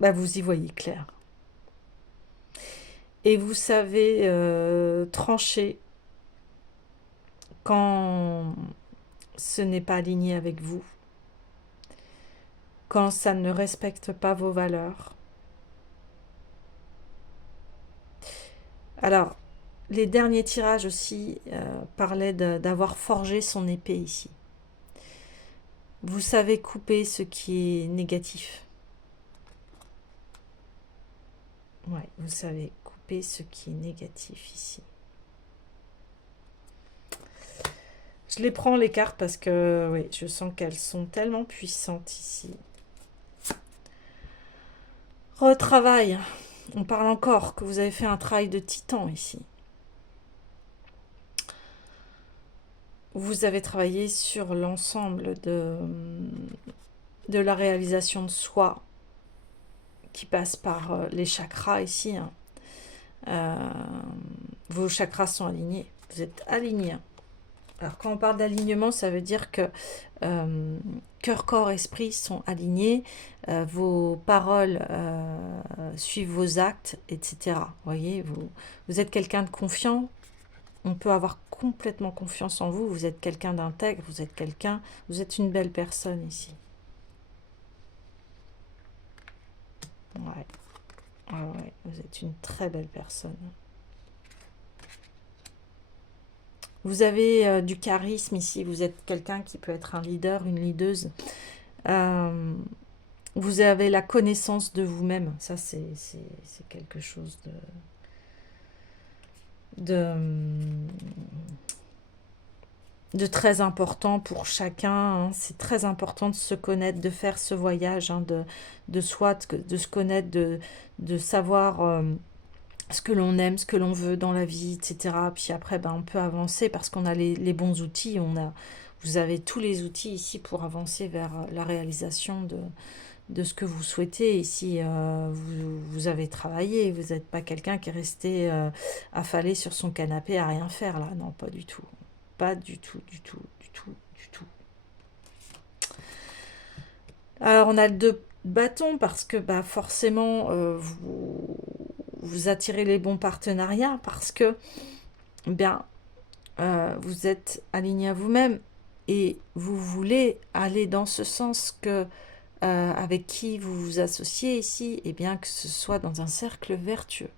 bah, vous y voyez clair. Et vous savez trancher quand ce n'est pas aligné avec vous, quand ça ne respecte pas vos valeurs. Alors, les derniers tirages aussi parlaient d'avoir forgé son épée ici. Vous savez couper ce qui est négatif. Ouais, vous savez couper ce qui est négatif ici. Je les prends les cartes parce que oui, je sens qu'elles sont tellement puissantes ici. Retravail. On parle encore que vous avez fait un travail de titan ici. Vous avez travaillé sur l'ensemble de la réalisation de soi qui passe par les chakras ici. Hein. Euh, vos chakras sont alignés. Vous êtes alignés. Alors quand on parle d'alignement, ça veut dire que cœur, corps, esprit sont alignés, vos paroles suivent vos actes, etc. Vous voyez, vous êtes quelqu'un de confiant, on peut avoir complètement confiance en vous, vous êtes quelqu'un d'intègre, vous êtes une belle personne ici. Ouais. Ah ouais, vous êtes une très belle personne. Vous avez du charisme ici, vous êtes quelqu'un qui peut être un leader, une leaduse. Euh, Vous avez la connaissance de vous-même. Ça, c'est quelque chose de, de très important pour chacun. Hein. C'est très important de se connaître, de faire ce voyage hein, de soi, de se connaître, de savoir ce que l'on aime, ce que l'on veut dans la vie, etc. Puis après, ben, on peut avancer parce qu'on a les bons outils. Vous avez tous les outils ici pour avancer vers la réalisation de ce que vous souhaitez. Et si vous avez travaillé, vous n'êtes pas quelqu'un qui est resté affalé sur son canapé à rien faire, là. Non, pas du tout. Pas du tout, du tout, du tout, du tout. Alors, on a le deux bâtons parce que bah, forcément, vous attirez les bons partenariats parce que bien, vous êtes aligné à vous-même et vous voulez aller dans ce sens que avec qui vous vous associez ici, et bien que ce soit dans un cercle vertueux.